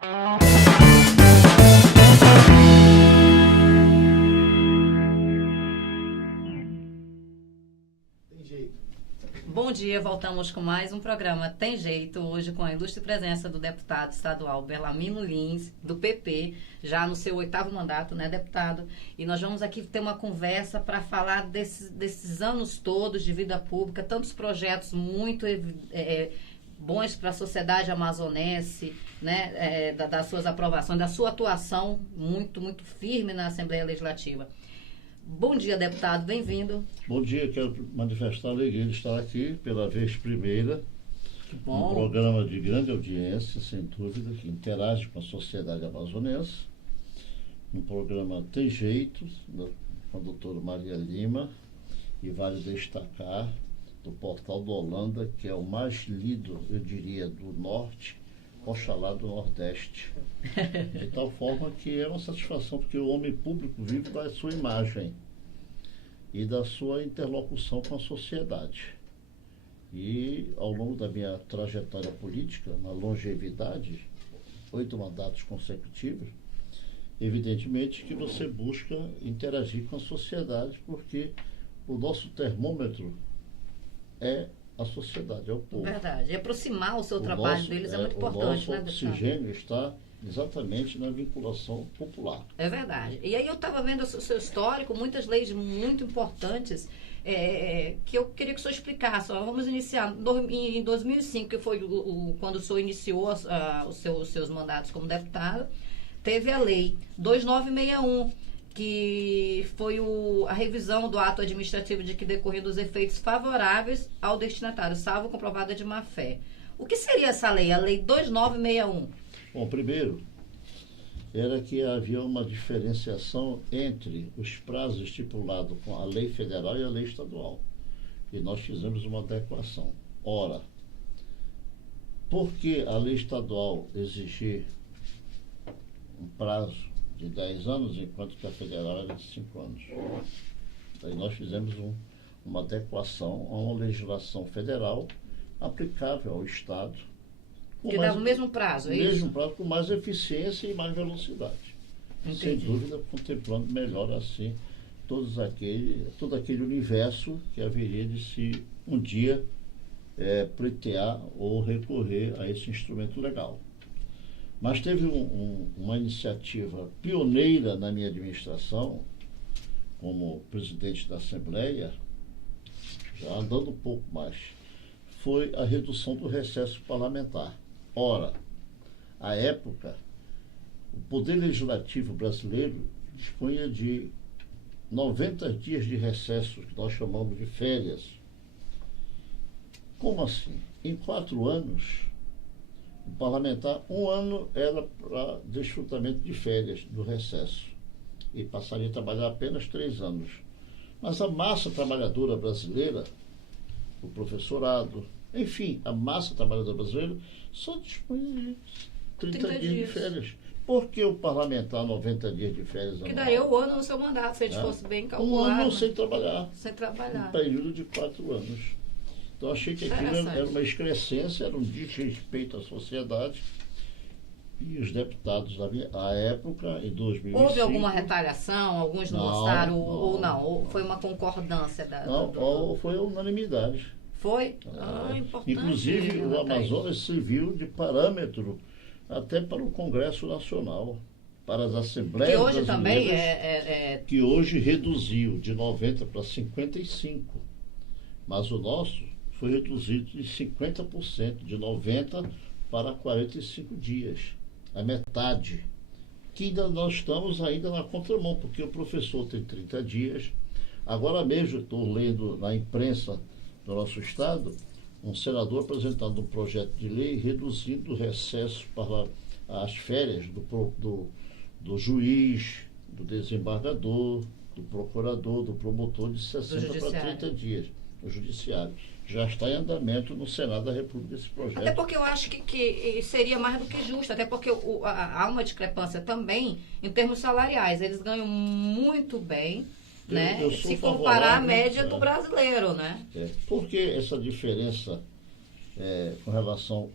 Bom dia, voltamos com mais um programa Tem Jeito, hoje com a ilustre presença do deputado estadual Bellarmino Lins, do PP, já no seu 8º mandato, né, deputado? E nós vamos aqui ter uma conversa para falar desses anos todos de vida pública, tantos projetos muito bons para a sociedade amazonense, né, das suas aprovações, da sua atuação muito, muito firme na Assembleia Legislativa. Bom dia, deputado, bem-vindo. Bom dia, quero manifestar a alegria de estar aqui pela vez primeira. Um programa de grande audiência, sem dúvida, que interage com a sociedade amazonense. Um programa Tem Jeito, com a doutora Maria Lima, e vale destacar do Portal do Holanda, que é o mais lido, eu diria, do Norte, oxalá do Nordeste. De tal forma que é uma satisfação, porque o homem público vive da sua imagem e da sua interlocução com a sociedade. E ao longo da minha trajetória política, na longevidade, 8 mandatos consecutivos, evidentemente que você busca interagir com a sociedade, porque o nosso termômetro é a sociedade, é o povo. Verdade. E aproximar o seu trabalho deles é muito importante, né, deputado? O nosso oxigênio está exatamente na vinculação popular. É verdade. E aí eu estava vendo o seu histórico, muitas leis muito importantes, que eu queria que o senhor explicasse. Vamos iniciar em 2005, que foi quando o senhor iniciou os seus mandatos como deputado, teve a lei 2961, que foi a revisão do ato administrativo de que decorriam dos efeitos favoráveis ao destinatário, salvo comprovada de má-fé. O que seria essa lei, a Lei 2961? Bom, primeiro, era que havia uma diferenciação entre os prazos estipulados com a lei federal e a lei estadual. E nós fizemos uma adequação. Ora, por que a lei estadual exigir um prazo de 10 anos, enquanto que a federal era de 5 anos? Aí nós fizemos uma adequação a uma legislação federal aplicável ao Estado. Que dava o mesmo prazo, é isso? O mesmo prazo, com mais eficiência e mais velocidade. Entendi. Sem dúvida, contemplando melhor assim todo aquele universo que haveria de se um dia pleitear ou recorrer a esse instrumento legal. Mas teve uma iniciativa pioneira na minha administração, como presidente da Assembleia, já andando um pouco mais, foi a redução do recesso parlamentar. Ora, à época, o Poder Legislativo brasileiro dispunha de 90 dias de recesso, que nós chamamos de férias. Como assim? Em 4 anos, o parlamentar, 1 ano era para desfrutamento de férias, do recesso, e passaria a trabalhar apenas 3 anos. Mas a massa trabalhadora brasileira, o professorado, enfim, a massa trabalhadora brasileira só dispunha de 30 dias de férias. Por que o parlamentar 90 dias de férias? Que daria o ano no seu mandato, se ele fosse bem calculado. 1 ano sem trabalhar. Sem trabalhar. Um período de 4 anos. Então, achei que aquilo era uma excrescência, era um desrespeito à sociedade. E os deputados, à época, em 2005... Houve alguma retaliação? Alguns não gostaram ou não? Ou foi uma concordância? Foi unanimidade. Foi? Importante. Inclusive, o Amazonas serviu de parâmetro até para o Congresso Nacional, para as Assembleias que hoje Brasileiras, também que hoje reduziu de 90 para 55. Mas o nosso foi reduzido de 50%, de 90 para 45 dias, a metade. Que ainda nós estamos ainda na contramão, porque o professor tem 30 dias. Agora mesmo estou lendo na imprensa do nosso estado um senador apresentando um projeto de lei reduzindo o recesso para as férias do juiz, do desembargador, do procurador, do promotor, de 60 para 30 dias. O judiciário já está em andamento no Senado da República esse projeto. Até porque eu acho que seria mais do que justo, até porque há uma discrepância também em termos salariais. Eles ganham muito bem, né? Se comparar a média do brasileiro, né? Por que essa diferença com relação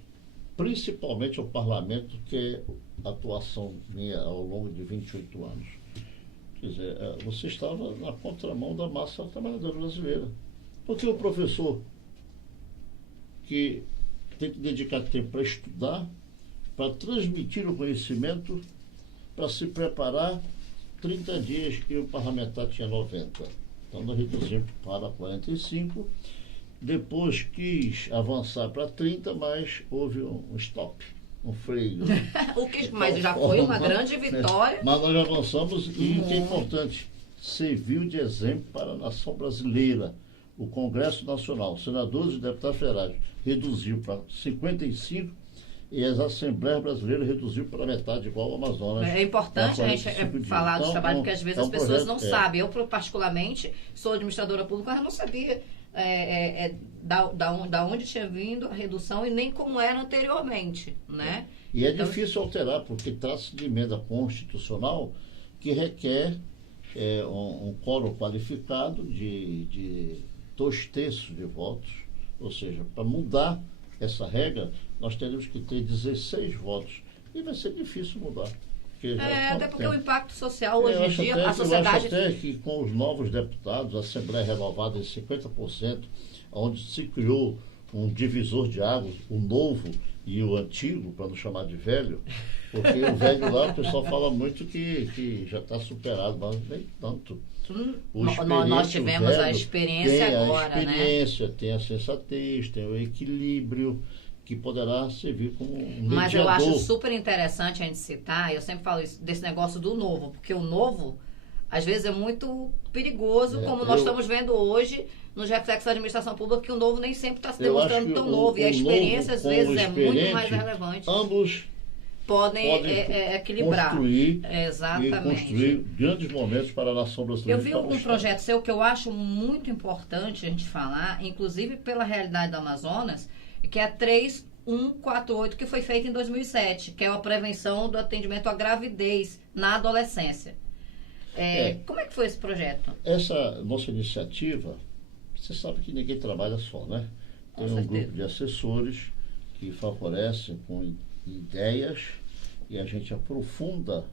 principalmente ao parlamento, que é atuação minha ao longo de 28 anos. Quer dizer, você estava na contramão da massa trabalhadora brasileira. Porque o professor que tem que dedicar tempo para estudar, para transmitir o conhecimento, para se preparar, 30 dias que o parlamentar tinha 90. Então nós reduzimos para 45. Depois quis avançar para 30, mas houve um stop, um freio. O que, mas já foi uma grande vitória. Mas nós avançamos e o que é importante, serviu de exemplo para a nação brasileira. O Congresso Nacional, senadores e deputados federais, reduziu para 55 e as Assembleias Brasileiras reduziu para metade, igual ao Amazonas. É importante a gente falar dos trabalhos, porque às vezes as pessoas não sabem. Eu, particularmente, sou administradora pública, mas não sabia da onde tinha vindo a redução e nem como era anteriormente, né? E é difícil alterar, porque trata-se de emenda constitucional que requer um quórum qualificado de 2/3 de votos, ou seja, para mudar essa regra, nós teremos que ter 16 votos. E vai ser difícil mudar. Até porque o impacto social hoje em dia, a sociedade... Eu acho até que com os novos deputados, a Assembleia renovada em 50%, onde se criou um divisor de águas, o novo e o antigo, para não chamar de velho, porque o velho lá, o pessoal fala muito que já está superado, mas nem tanto. Nós tivemos a experiência agora, né? Tem a experiência, tem a sensatez, tem o equilíbrio, que poderá servir como um mediador. Mas eu acho super interessante a gente citar, eu sempre falo isso, desse negócio do novo, porque o novo, às vezes, é muito perigoso, como nós estamos vendo hoje nos reflexos da administração pública, que o novo nem sempre está se demonstrando tão novo, e a experiência, às vezes, é muito mais relevante. Ambos podem equilibrar. Construir exatamente. E construir grandes momentos para a nação brasileira. Eu vi um projeto seu que eu acho muito importante a gente falar, inclusive pela realidade do Amazonas, que é a 3148, que foi feita em 2007, que é a prevenção do atendimento à gravidez na adolescência. Como é que foi esse projeto? Essa nossa iniciativa, você sabe que ninguém trabalha só, né? Tem um grupo de assessores que favorecem com ideias e a gente aprofunda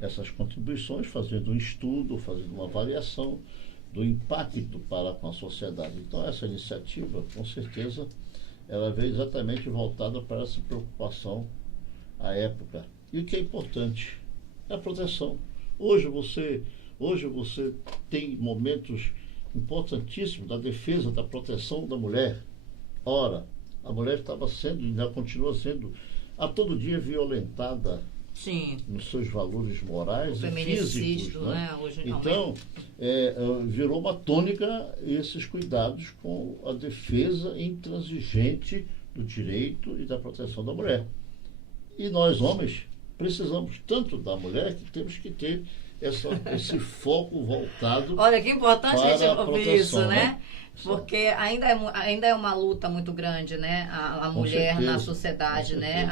essas contribuições fazendo um estudo, fazendo uma avaliação do impacto com a sociedade. Então essa iniciativa, com certeza, ela veio exatamente voltada para essa preocupação à época. E o que é importante é a proteção. Hoje você tem momentos importantíssimos da defesa, da proteção da mulher. Ora, a mulher estava sendo, e ainda continua sendo, a todo dia violentada. Sim. Nos seus valores morais e físicos. Né? Hoje, então, virou uma tônica esses cuidados com a defesa intransigente do direito e da proteção da mulher. E nós, homens, precisamos tanto da mulher que temos que ter esse foco voltado. Olha, que importante a gente ouvir isso, né? Porque ainda é uma luta muito grande, né? A mulher na sociedade, né?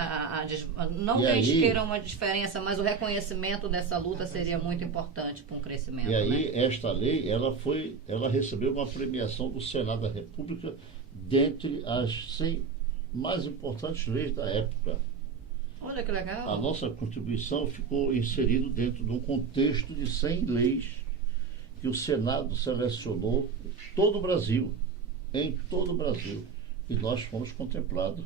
Não que a gente queira uma diferença, mas o reconhecimento dessa luta seria muito importante para um crescimento. E aí, esta lei, ela recebeu uma premiação do Senado da República dentre as 100 mais importantes leis da época. Olha que legal. A nossa contribuição ficou inserida dentro de um contexto de 100 leis que o Senado selecionou em todo o Brasil. E nós fomos contemplados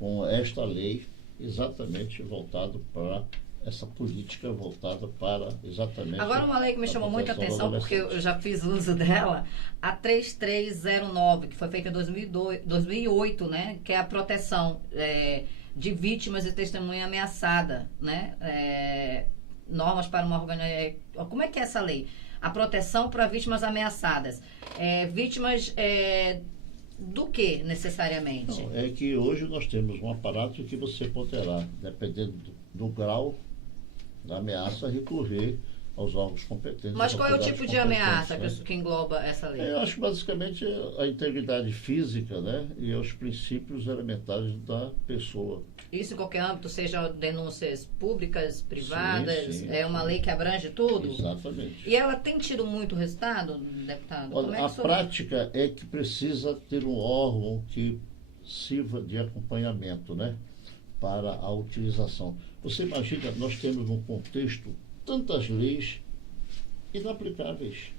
com esta lei exatamente voltada para essa política voltada para exatamente... Agora uma lei que me chamou muita atenção, porque eu já fiz uso dela, a 3309, que foi feita em 2008, né? Que é a proteção de vítimas e testemunha ameaçada, né? Normas para uma organização... Como é que é essa lei? A proteção para vítimas ameaçadas. Vítimas do que, necessariamente? Não, é que hoje nós temos um aparato que você poderá, dependendo do grau da ameaça, recorrer aos órgãos competentes. Mas qual é o tipo de ameaça que engloba essa lei? Eu acho basicamente a integridade física, né, e os princípios elementares da pessoa. Isso em qualquer âmbito, seja denúncias públicas, privadas, sim, é uma lei que abrange tudo? Exatamente. E ela tem tido muito resultado, deputado? Olha, a prática é que precisa ter um órgão que sirva de acompanhamento, né, para a utilização. Você imagina, nós temos num contexto tantas leis inaplicáveis,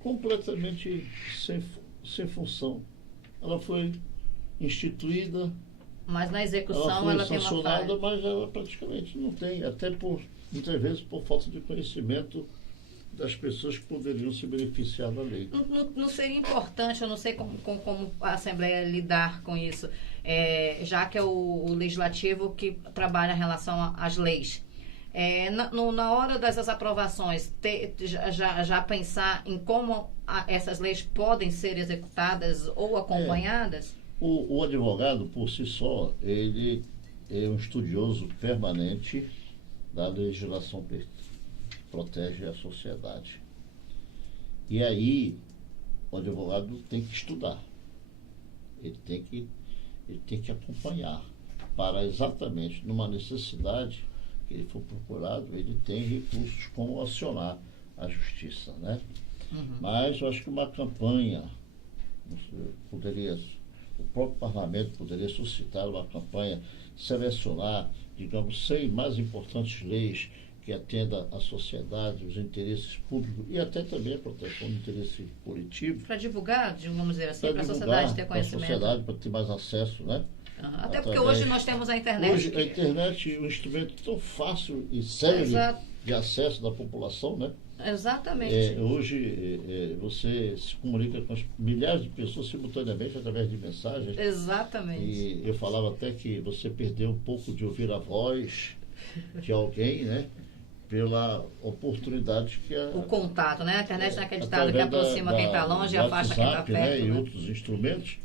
completamente sem função. Ela foi instituída, mas na execução ela tem foi uma sancionada, falha. mas ela praticamente não tem, até muitas vezes por falta de conhecimento das pessoas que poderiam se beneficiar da lei. Não seria importante, eu não sei como a Assembleia lidar com isso, já que é o Legislativo que trabalha em relação às leis. Na hora dessas aprovações, já pensar em como essas leis podem ser executadas ou acompanhadas? O advogado, por si só, ele é um estudioso permanente da legislação que protege a sociedade. E aí, o advogado tem que estudar. Ele tem que acompanhar para exatamente, numa necessidade que ele for procurado, ele tem recursos como acionar a justiça, né? Uhum. Mas eu acho que uma campanha o próprio parlamento poderia suscitar uma campanha, selecionar, digamos, 100 mais importantes leis que atenda à sociedade, os interesses públicos e até também a proteção do interesse coletivo. Para divulgar, vamos dizer assim, para a sociedade ter conhecimento. Para a sociedade, para ter mais acesso, né? Uhum. Até porque hoje nós temos a internet. Hoje a internet é um instrumento tão fácil e sério de acesso da população, né? Exatamente. Hoje você se comunica com milhares de pessoas simultaneamente através de mensagens. Exatamente. E eu falava até que você perdeu um pouco de ouvir a voz de alguém, né? Pela oportunidade que o contato, né? A internet não é acreditada, que aproxima quem está longe e afasta quem está perto. Né? E outros instrumentos,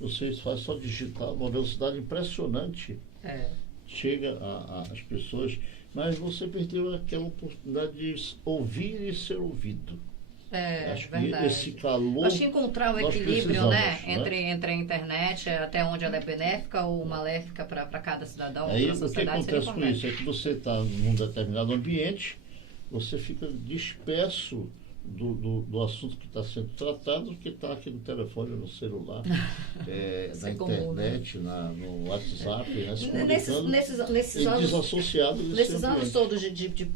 você faz só digitar uma velocidade impressionante. Chega às pessoas, mas você perdeu aquela oportunidade de ouvir e ser ouvido. Acho verdade. Que esse calor. Acho que encontrar o equilíbrio, né? Entre a internet, até onde ela é benéfica ou maléfica para cada cidadão. Aí, para a sociedade. O que acontece com isso? É que você está num determinado ambiente, você fica disperso do assunto que está sendo tratado, que está aqui no telefone, no celular, na internet, no WhatsApp, né, se comunicando, desassociado nesses anos todos de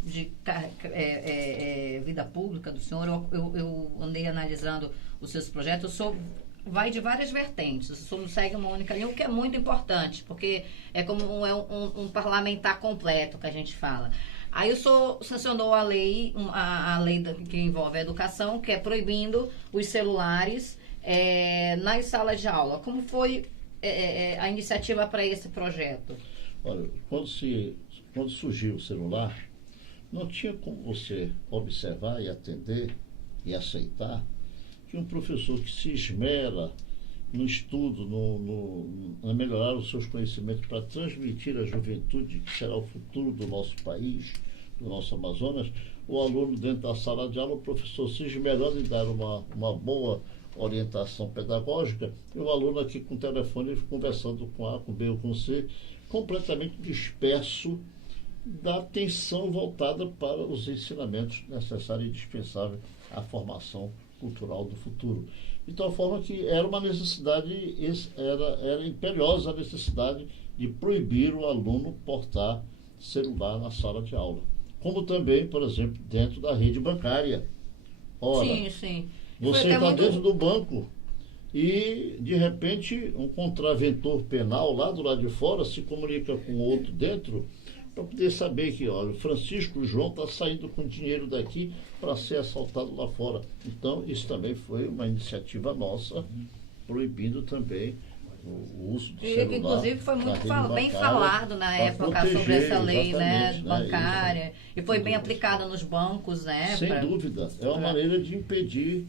vida pública do senhor, eu andei analisando os seus projetos, vai de várias vertentes, o senhor não segue uma única linha, o que é muito importante, porque é como um parlamentar completo que a gente fala. Aí o senhor sancionou a lei que envolve a educação, que é proibindo os celulares nas salas de aula. Como foi a iniciativa para esse projeto? Olha, quando surgiu o celular, não tinha como você observar e atender e aceitar que um professor que se esmera no estudo, a melhorar os seus conhecimentos para transmitir à juventude, que será o futuro do nosso país, do nosso Amazonas, o aluno dentro da sala de aula, o professor se esmerando em dar uma boa orientação pedagógica, e o aluno aqui com o telefone conversando com A, com B ou com C, completamente disperso da atenção voltada para os ensinamentos necessários e indispensáveis à formação cultural do futuro. De tal forma que era uma necessidade, era imperiosa a necessidade de proibir o aluno portar celular na sala de aula. Como também, por exemplo, dentro da rede bancária. Ora, sim. Você está dentro do banco e, de repente, um contraventor penal lá do lado de fora se comunica com outro dentro para poder saber que, olha, o Francisco João está saindo com dinheiro daqui para ser assaltado lá fora. Então, isso também foi uma iniciativa nossa, proibindo também o uso do celular. Inclusive, foi muito bem falado na época sobre essa lei, né, bancária, e foi bem aplicada nos bancos, né? Sem dúvida. É uma maneira de impedir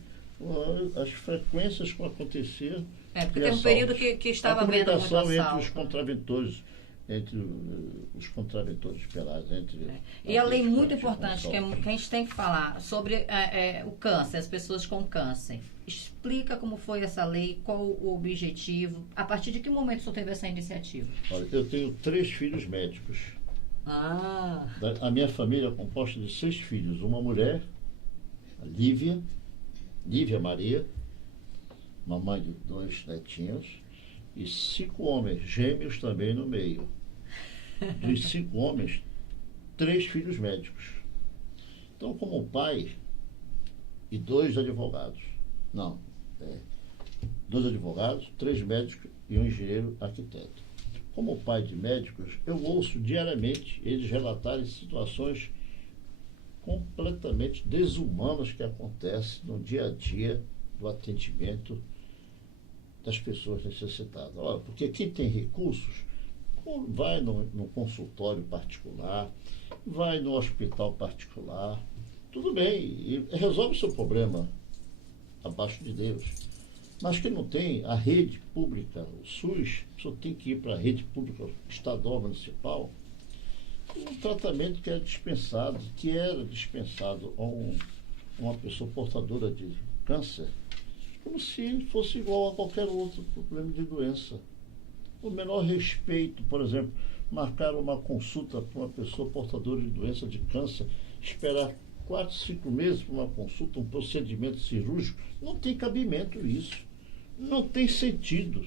as frequências que aconteciam. Porque tem um período que estava vendo muito assalto. Entre os contraventores penais. E a lei muito importante que a gente tem que falar sobre o câncer, as pessoas com câncer. Explica como foi essa lei, qual o objetivo, a partir de que momento o senhor teve essa iniciativa? Olha, eu tenho 3 filhos médicos. A minha família é composta de 6 filhos. Uma mulher, a Lívia Maria, mamãe de 2 netinhos, e 5 homens, gêmeos também no meio. Dos 5 homens, 3 filhos médicos. Então, como pai e 2 advogados. Não, 2 advogados, 3 médicos e um engenheiro arquiteto. Como pai de médicos, eu ouço diariamente eles relatarem situações completamente desumanas que acontecem no dia a dia do atendimento das pessoas necessitadas. Olha, porque quem tem recursos vai no consultório particular, vai no hospital particular, tudo bem, e resolve o seu problema abaixo de Deus. Mas quem não tem a rede pública, o SUS, só tem que ir para a rede pública estadual, municipal, um tratamento que era dispensado a uma pessoa portadora de câncer, como se fosse igual a qualquer outro problema de doença. O menor respeito, por exemplo, marcar uma consulta para uma pessoa portadora de doença de câncer, esperar 4, 5 meses para uma consulta, um procedimento cirúrgico, não tem cabimento isso. Não tem sentido.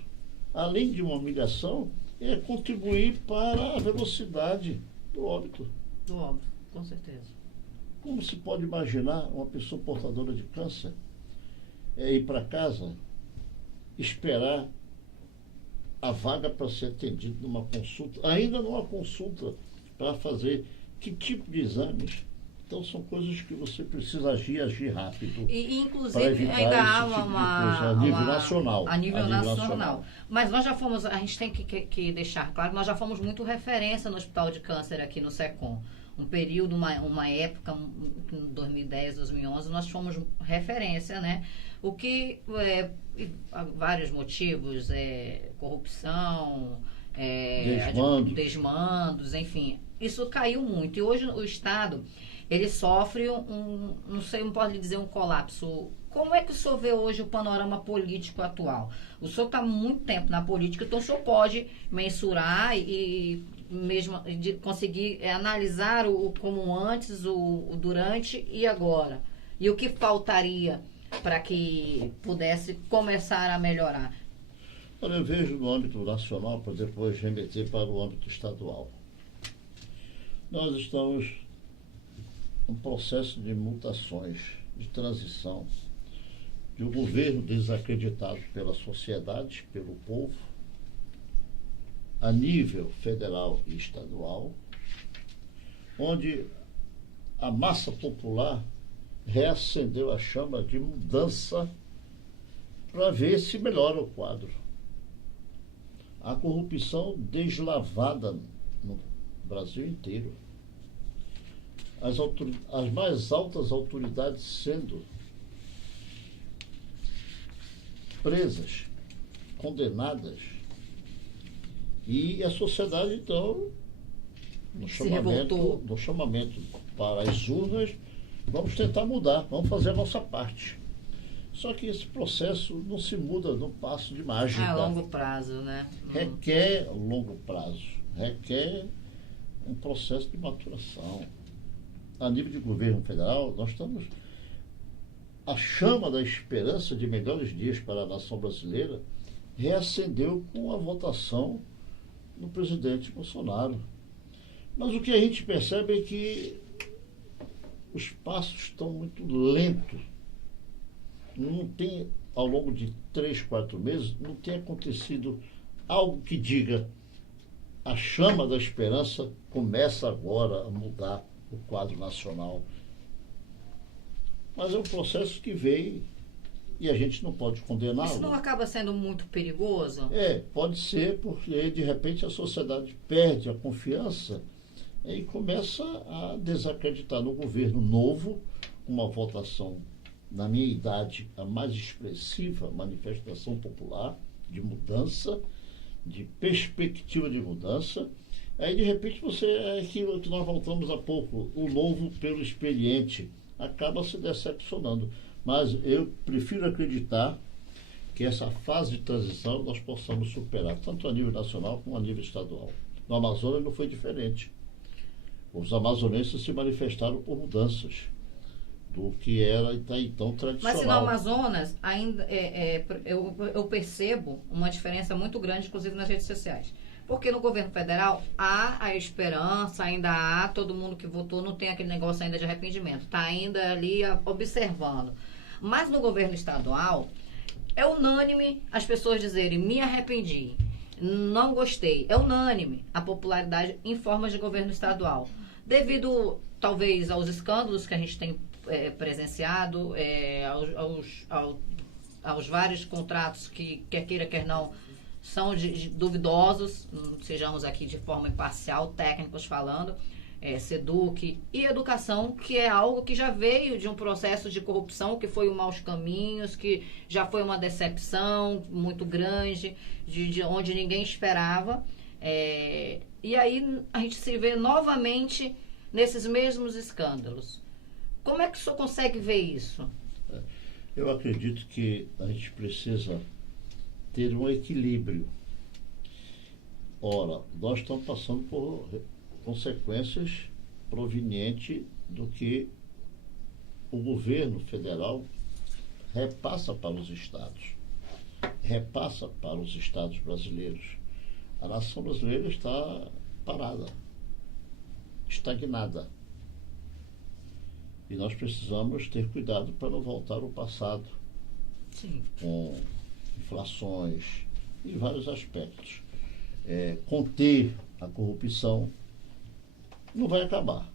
Além de uma humilhação, é contribuir para a velocidade do óbito. Do óbito, com certeza. Como se pode imaginar uma pessoa portadora de câncer ir para casa, esperar a vaga para ser atendido numa consulta, ainda numa consulta, para fazer que tipo de exames? Então são coisas que você precisa agir rápido. E inclusive ainda há a nível nacional. A nível nacional. Mas nós já fomos, a gente tem que deixar claro, nós já fomos muito referência no Hospital de Câncer aqui no SECOM. Um período, uma época, em 2010, 2011, nós fomos referência, né? O que, vários motivos, corrupção, desmandos, enfim, isso caiu muito. E hoje o Estado, ele sofre não sei, não pode lhe dizer um colapso. Como é que o senhor vê hoje o panorama político atual? O senhor está há muito tempo na política, então o senhor pode mensurar e mesmo de conseguir analisar como antes, o durante e agora. E o que faltaria para que pudesse começar a melhorar? Olha, eu vejo no âmbito nacional, para depois remeter para o âmbito estadual. Nós estamos um processo de mutações, de transição, de um governo desacreditado pela sociedade, pelo povo, a nível federal e estadual, onde a massa popular reacendeu a chama de mudança para ver se melhora o quadro. A corrupção deslavada no Brasil inteiro. As mais altas autoridades sendo presas, condenadas, e a sociedade, então, no chamamento para as urnas, vamos tentar mudar, vamos fazer a nossa parte. Só que esse processo não se muda num passo de mágica. A longo prazo, né? Requer longo prazo, requer um processo de maturação. A nível de governo federal, nós estamos... A chama da esperança de melhores dias para a nação brasileira reacendeu com a votação do presidente Bolsonaro. Mas o que a gente percebe é que os passos estão muito lentos. Não tem, ao longo de 3, 4 meses, não tem acontecido algo que diga a chama da esperança começa agora a mudar o quadro nacional. Mas é um processo que veio e a gente não pode condená-lo. Isso não acaba sendo muito perigoso? Pode ser, porque de repente a sociedade perde a confiança e começa a desacreditar no governo novo, uma votação, na minha idade, a mais expressiva manifestação popular de mudança, de perspectiva de mudança. Aí de repente é aquilo que nós voltamos há pouco, o novo pelo experiente, acaba se decepcionando. Mas eu prefiro acreditar que essa fase de transição nós possamos superar, tanto a nível nacional como a nível estadual. No Amazonas não foi diferente. Os amazonenses se manifestaram por mudanças. do que era até então tradicional. Mas se no Amazonas ainda eu percebo uma diferença muito grande, inclusive nas redes sociais. Porque no governo federal há a esperança, ainda há, todo mundo que votou não tem aquele negócio ainda de arrependimento, está ainda ali observando. Mas no governo estadual, é unânime as pessoas dizerem, me arrependi, não gostei. É unânime a popularidade em formas de governo estadual. Devido, talvez, aos escândalos que a gente tem presenciado, aos vários contratos que, quer queira, quer não, são duvidosos, sejamos aqui de forma imparcial, técnicos falando, SEDUC e educação, que é algo que já veio de um processo de corrupção, que foi o Maus Caminhos, que já foi uma decepção muito grande, de onde ninguém esperava. E aí a gente se vê novamente nesses mesmos escândalos. Como é que o senhor consegue ver isso? Eu acredito que a gente precisa ter um equilíbrio. Ora, nós estamos passando por consequências provenientes do que o governo federal repassa para os estados, repassa para os estados brasileiros. A nação brasileira está parada, estagnada. E nós precisamos ter cuidado para não voltar ao passado. Sim. Com inflações e vários aspectos. Conter a corrupção não vai acabar.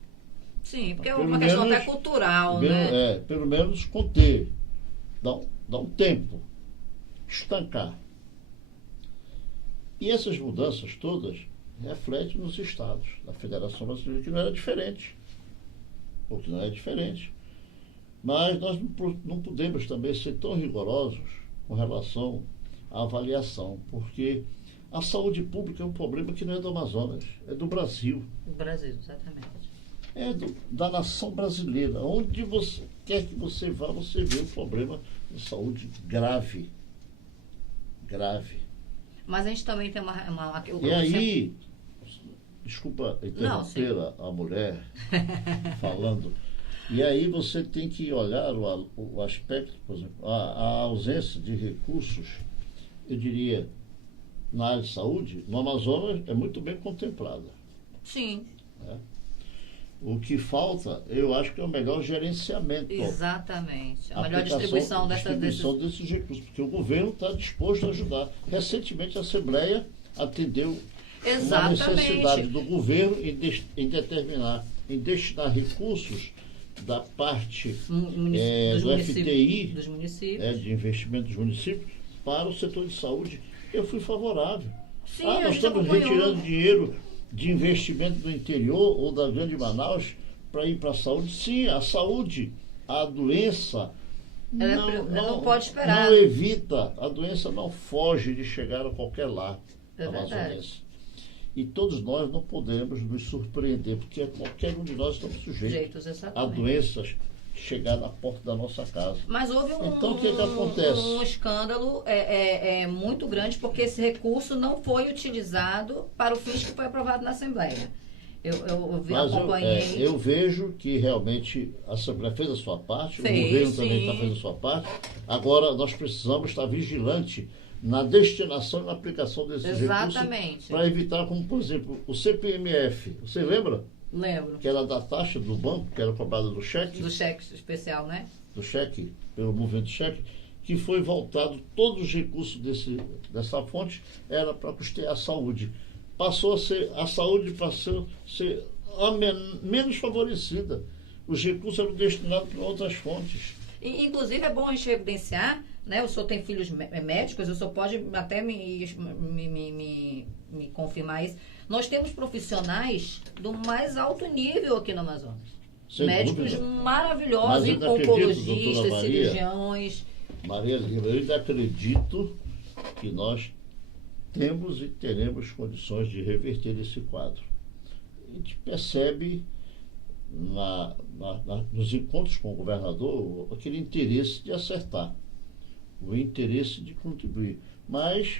Sim, porque é uma questão até cultural, né? Pelo menos conter, dar um tempo, estancar. E essas mudanças todas refletem nos estados da Federação Brasileira, que não era diferente. Porque não é diferente. Mas nós não podemos também ser tão rigorosos com relação à avaliação, porque a saúde pública é um problema que não é do Amazonas, é do Brasil. Do Brasil, exatamente. É da nação brasileira. Onde você quer que você vá, você vê um problema de saúde grave. Grave. Mas a gente também tem e aí, desculpa interromper a mulher falando, e aí você tem que olhar o aspecto, por exemplo, a ausência de recursos, eu diria, na área de saúde, no Amazonas é muito bem contemplada. Sim. O que falta, eu acho que é o melhor gerenciamento. Exatamente. A melhor distribuição desses recursos, porque o governo está disposto a ajudar. Recentemente a Assembleia atendeu uma necessidade do governo em destinar recursos da parte do FTI, dos municípios. De investimento dos municípios, para o setor de saúde. Eu fui favorável. Sim, nós estamos retirando dinheiro de investimento do interior ou da Grande Manaus para ir para a saúde. Sim, a saúde, a doença não pode esperar. Não evita, a doença não foge de chegar a qualquer lar amazonense. E todos nós não podemos nos surpreender, porque qualquer um de nós estamos sujeitos a doenças chegar na porta da nossa casa. Mas houve então, o que acontece? Um escândalo muito grande, porque esse recurso não foi utilizado para o fim que foi aprovado na Assembleia. Eu vejo que realmente a Assembleia fez a sua parte, o governo também está fazendo a sua parte. Agora, nós precisamos estar vigilante na destinação e na aplicação desses recursos para evitar, como, por exemplo, o CPMF. Você lembra? Lembro. Que era da taxa do banco, que era cobrada do cheque. Do cheque especial, né? Do cheque, pelo movimento de cheque, que foi voltado, todos os recursos dessa fonte era para custear a saúde. A saúde passou a ser menos favorecida. Os recursos eram destinados para outras fontes. Inclusive, é bom a gente evidenciar, né? O senhor tem filhos médicos, o senhor pode até me confirmar isso. Nós temos profissionais do mais alto nível aqui no Amazonas. Médicos maravilhosos, em oncologistas, cirurgiões. Maria Lima, eu ainda acredito que nós temos e teremos condições de reverter esse quadro. A gente percebe nos encontros com o governador aquele interesse de acertar, o interesse de contribuir. Mas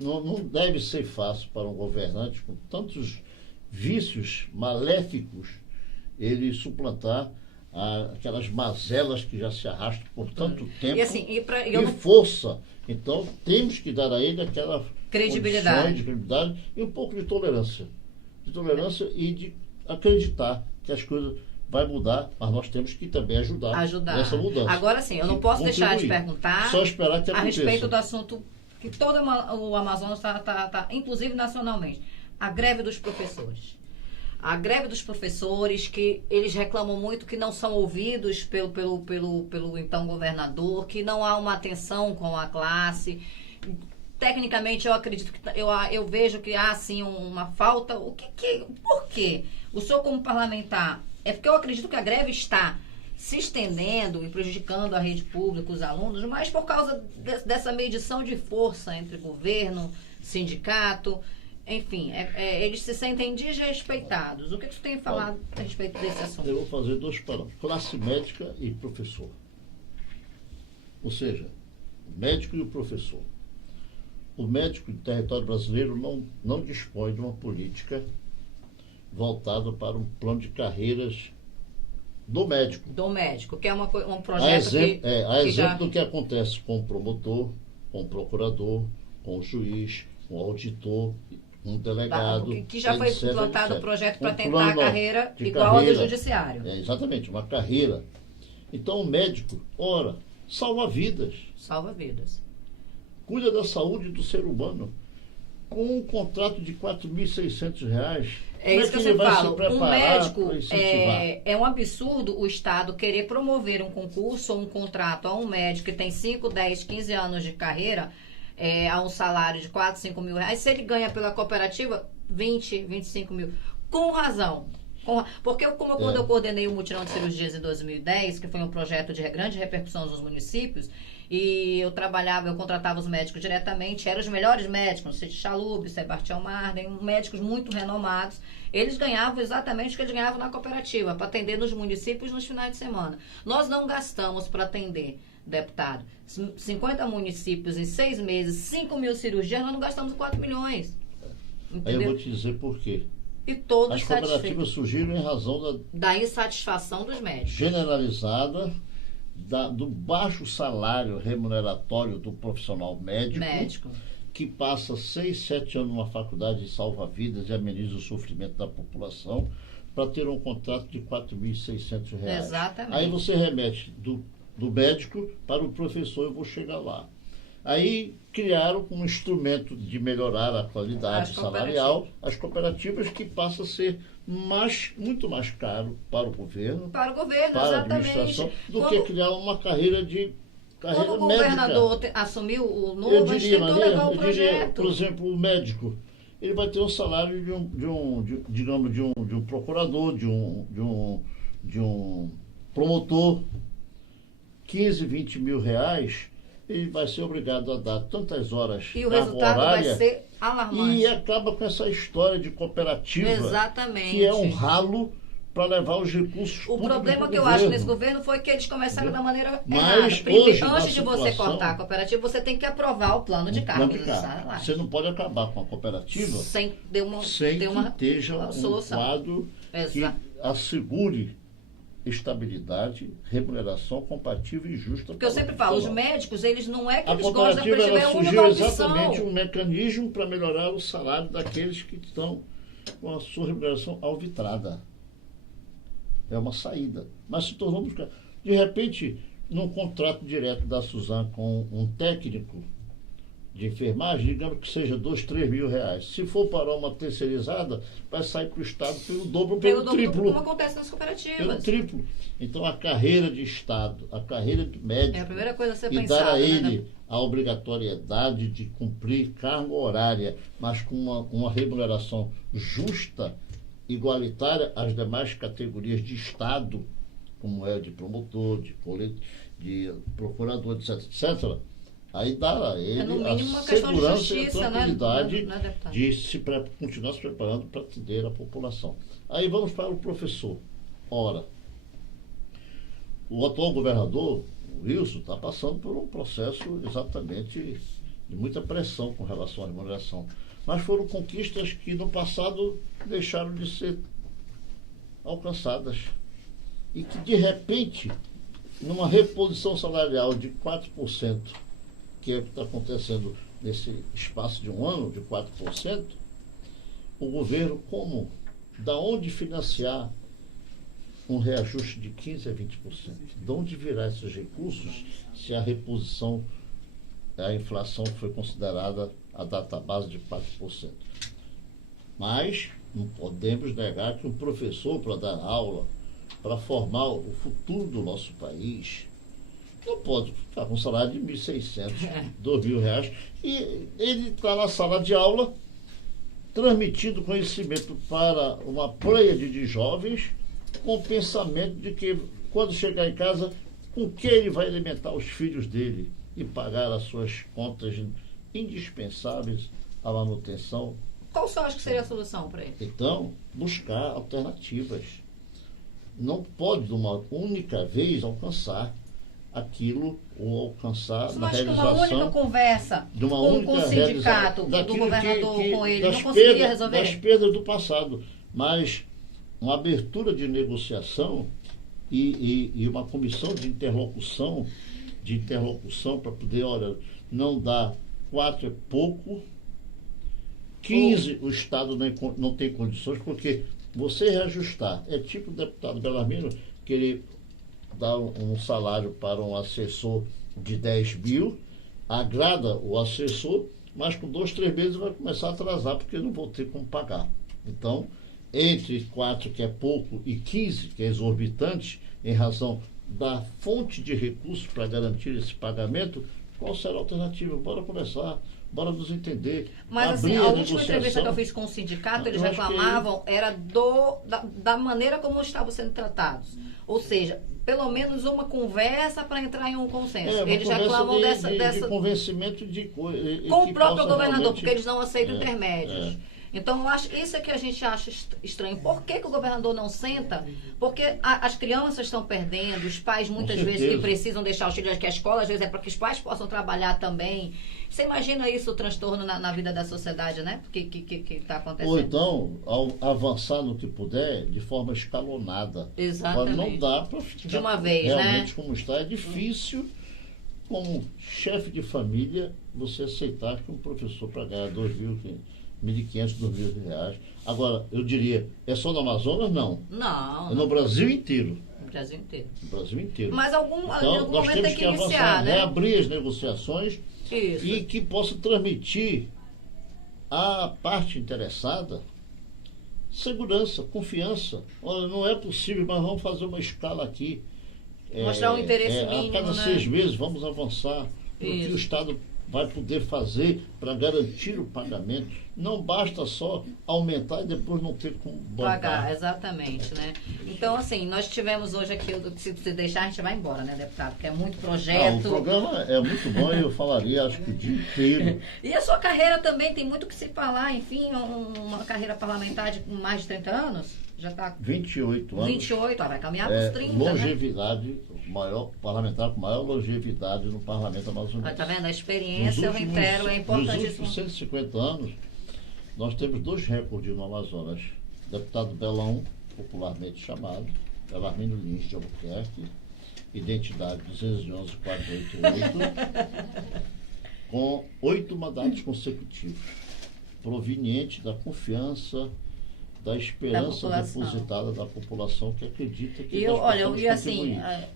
não deve ser fácil para um governante com tantos vícios maléficos ele suplantar aquelas mazelas que já se arrastam por tanto tempo e, assim, e força. Então, temos que dar a ele aquela credibilidade e um pouco de tolerância. De tolerância e de acreditar que as coisas vai mudar, mas nós temos que também ajudar nessa mudança. Agora sim, eu não posso deixar de perguntar só esperar que a respeito do assunto que todo o Amazonas está, inclusive nacionalmente, a greve dos professores. A greve dos professores, que eles reclamam muito que não são ouvidos pelo então governador, que não há uma atenção com a classe. Tecnicamente, eu acredito que eu vejo que há sim uma falta. Por quê? O senhor, como parlamentar, é porque eu acredito que a greve está se estendendo e prejudicando a rede pública, os alunos, mas por causa dessa medição de força entre governo, sindicato. Enfim, eles se sentem desrespeitados. O que você tem falado a respeito desse assunto? Eu vou fazer 2 parâmetros: classe médica e professor. Ou seja, o médico e o professor. O médico do território brasileiro não dispõe de uma política voltada para um plano de carreiras do médico. Do médico, que é um projeto do que acontece com o promotor, com o procurador, com o juiz, com o auditor, um delegado, que já foi implantado o projeto para tentar a carreira igual ao do judiciário. Exatamente, uma carreira. Então o médico, salva vidas. Salva vidas. Cuida da saúde do ser humano. Com um contrato de R$4.600. É isso que eu sempre falo. Um médico, é um absurdo o Estado querer promover um concurso ou um contrato a um médico que tem 5, 10, 15 anos de carreira, a um salário de 4, 5 mil reais. Se ele ganha pela cooperativa 20, 25 mil. Com razão. Porque quando eu coordenei o Mutirão de Cirurgias em 2010, que foi um projeto de grande repercussão nos municípios, e eu contratava os médicos diretamente, eram os melhores médicos, Cid Chalub, Sebastião Marden, médicos muito renomados. Eles ganhavam exatamente o que eles ganhavam na cooperativa, para atender nos municípios nos finais de semana. Nós não gastamos para atender, deputado, 50 municípios em 6 meses, 5 mil cirurgias, nós não gastamos 4 milhões. Entendeu? Aí eu vou te dizer por quê. E todos as cooperativas surgiram em razão da insatisfação dos médicos. Generalizada, do baixo salário remuneratório do profissional médico, que passa 6, 7 anos numa faculdade e salva vidas e ameniza o sofrimento da população, para ter um contrato de R$4.600. Exatamente. Aí você remete do médico para o professor, eu vou chegar lá. Aí criaram um instrumento de melhorar a qualidade salarial, as cooperativas, que passa a ser muito mais caro para o governo, para a administração, do que criar uma carreira médica. Quando o governador assumiu o novo, a gente tentou levar o projeto. Por exemplo, o médico, ele vai ter o salário de um procurador, de um promotor, 15, 20 mil reais. Ele vai ser obrigado a dar tantas horas e o resultado horária, vai ser alarmante. E acaba com essa história de cooperativa. Exatamente. Que é um ralo para levar os recursos públicos. O problema que eu acho nesse governo foi que eles começaram da maneira errada. Antes de você cortar a cooperativa, você tem que aprovar o plano de cargos. Você não pode acabar com a cooperativa sem que esteja um quadro que assegure estabilidade, remuneração compatível e justa. Porque eu sempre falo, os médicos, eles não é que eles gostam da cooperativa, é a única opção. Exatamente um mecanismo para melhorar o salário daqueles que estão com a sua remuneração alvitrada. É uma saída. Mas se tornou... De repente, num contrato direto da Suzano com um técnico de enfermagem, digamos que seja 2, 3 mil reais. Se for para uma terceirizada, vai sair para o Estado pelo dobro, pelo triplo. Como acontece nas cooperativas. Pelo triplo. Então, a carreira de Estado, a carreira de médico, é a primeira coisa a ser e pensada, dar a ele né? a obrigatoriedade de cumprir carga horária, mas com uma remuneração justa, igualitária às demais categorias de Estado, como é de promotor, de procurador, etc., etc., aí dá a ele a segurança e a tranquilidade de continuar se preparando para atender a população. Aí vamos para o professor. Ora, o atual governador, o Wilson, está passando por um processo exatamente de muita pressão com relação à remuneração. Mas foram conquistas que no passado deixaram de ser alcançadas. e que, de repente, numa reposição salarial de 4%, que é o que está acontecendo nesse espaço de um ano, de 4%, o governo, da onde financiar um reajuste de 15% a 20%? De onde virá esses recursos se a reposição, a inflação foi considerada a database de 4%? Mas não podemos negar que um professor, para dar aula, para formar o futuro do nosso país, não pode ficar com um salário de R$ 1.600, R$ 2.000, e ele está na sala de aula transmitindo conhecimento para uma pleiade de jovens, com o pensamento de que, quando chegar em casa, com que ele vai alimentar os filhos dele e pagar as suas contas indispensáveis à manutenção. Qual você acha que seria a solução para ele? Então, buscar alternativas. Não pode, de uma única vez, alcançar aquilo, ou alcançar você na acha realização... que uma única conversa de uma com única o sindicato, do governador, com ele, não conseguiria resolver? Das perdas do passado, mas uma abertura de negociação e uma comissão de interlocução para poder, olha, não dá, 4 é pouco, 15 o Estado não tem condições, porque você reajustar, é tipo o deputado Bellarmino, que ele dá um salário para um assessor de 10 mil, agrada o assessor, mas com 2, 3 meses vai começar a atrasar, porque não vou ter como pagar. Então, entre 4, que é pouco, e 15, que é exorbitante, em razão da fonte de recursos para garantir esse pagamento, qual será a alternativa? Bora conversar, bora nos entender. Mas assim, a última entrevista que eu fiz com o sindicato, eles reclamavam era da maneira como estavam sendo tratados. Ou seja, pelo menos uma conversa para entrar em um consenso. Eles reclamam dessa convencimento de coisa. Com o próprio governador, porque eles não aceitam intermédios. Então, eu acho, isso é que a gente acha estranho. Por que o governador não senta? Porque as crianças estão perdendo, os pais muitas vezes que precisam deixar os filhos, que a escola às vezes é para que os pais possam trabalhar também. Você imagina isso, o transtorno na vida da sociedade, né? Que está acontecendo. Ou então, ao avançar no que puder, de forma escalonada. Exatamente. Agora, não dá para ficar de uma vez, realmente, né? Como está. É difícil, como chefe de família, você aceitar que um professor para ganhar R$ 1.500, R$ 2.000. Agora, eu diria, é só no Amazonas? Não. Não. É no Brasil inteiro. No Brasil inteiro. No Brasil inteiro. Mas em algum momento tem que avançar, iniciar, né? Abrir as negociações. Isso. E que possa transmitir à parte interessada segurança, confiança. Olha, não é possível, mas vamos fazer uma escala aqui. Mostrar um interesse mínimo, a cada 6 meses vamos avançar no que o Estado vai poder fazer para garantir o pagamento. Não basta só aumentar e depois não ter como bancar. Pagar, exatamente, né? Então, assim, nós tivemos hoje aqui, se você deixar, a gente vai embora, né, deputado? Porque é muito projeto. O programa é muito bom e eu falaria, acho que o dia inteiro. E a sua carreira também tem muito que se falar, enfim, uma carreira parlamentar de mais de 30 anos? Já está 28 anos. 28, vai caminhar para os 30, longevidade, né? Maior parlamentar com maior longevidade no parlamento amazonense. Está vendo? A experiência, eu reitero, é importantíssimo. Nos últimos 150 anos, nós temos 2 recordes no Amazonas. Deputado Belão, popularmente chamado, Bellarmino Lins de Albuquerque, identidade 211-488, com 8 mandatos consecutivos, proveniente da confiança, da esperança depositada da população que acredita que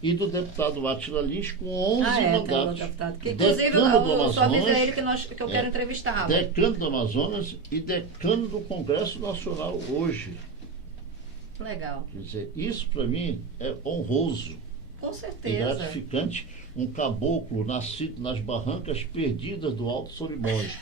e do deputado Átila Lins com 11 mandatos. Que, inclusive, eu só avisei a ele que eu quero entrevistar. Decano do Amazonas e decano do Congresso Nacional hoje. Legal. Quer dizer, isso para mim é honroso. Com certeza. É gratificante. Um caboclo nascido nas barrancas perdidas do Alto Solimões.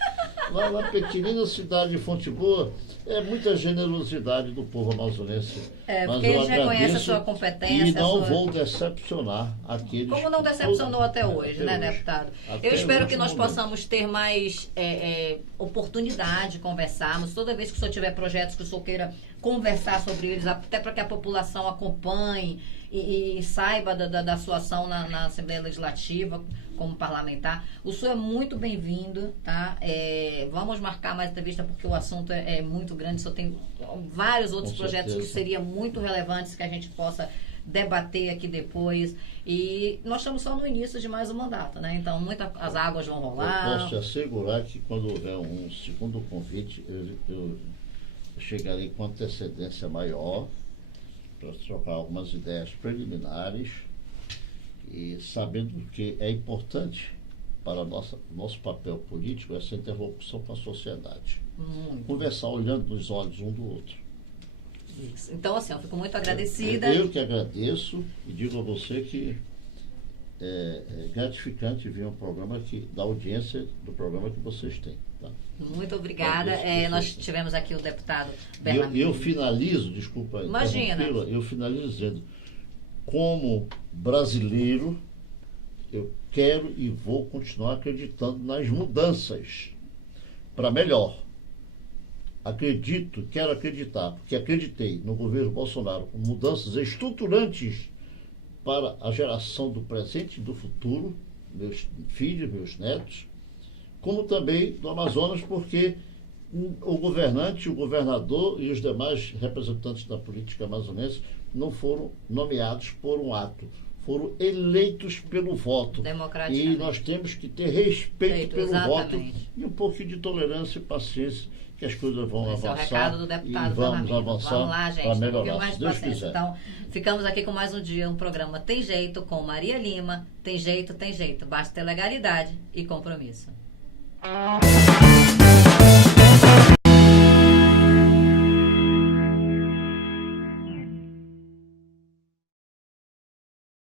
Lá na pequenina cidade de Fonte Boa, é muita generosidade do povo amazonense. Porque eles reconhecem a sua competência. E não vou decepcionar aqueles. Como não decepcionou até hoje, né, deputado? Eu espero que nós possamos ter mais oportunidade de conversarmos. Toda vez que o senhor tiver projetos que o senhor queira conversar sobre eles, até para que a população acompanhe e saiba da sua ação na Assembleia Legislativa como parlamentar. O senhor é muito bem-vindo, tá? Vamos marcar mais entrevista porque o assunto é muito grande. O senhor tem vários outros projetos que seriam muito relevantes que a gente possa debater aqui depois. E nós estamos só no início de mais um mandato, né? Então, as águas vão rolar. Eu posso te assegurar que quando houver um segundo convite, eu chegarei com antecedência maior para trocar algumas ideias preliminares e sabendo que é importante para nosso papel político essa interlocução com a sociedade. Conversar olhando nos olhos um do outro. Isso. Então, assim, eu fico muito agradecida. Eu que agradeço e digo a você que é gratificante ver um programa da audiência do programa que vocês têm. Tá? Muito obrigada. Nós tivemos aqui o deputado Berlamino. Eu finalizo, desculpa. Imagina. Eu finalizo dizendo, como brasileiro, eu quero e vou continuar acreditando nas mudanças para melhor. Quero acreditar, porque acreditei no governo Bolsonaro com mudanças estruturantes para a geração do presente e do futuro, meus filhos, meus netos, como também do Amazonas, porque o governante, o governador e os demais representantes da política amazonense não foram nomeados por um ato, foram eleitos pelo voto. E nós temos que ter respeito pelo voto e um pouquinho de tolerância e paciência, que as coisas vão avançar. Esse é o recado do deputado. E vamos avançar. Vamos lá, gente. Para melhorar, se Deus quiser. Então, ficamos aqui com mais um dia, um programa Tem Jeito, com Maria Lima. Tem jeito, tem jeito. Basta ter legalidade e compromisso.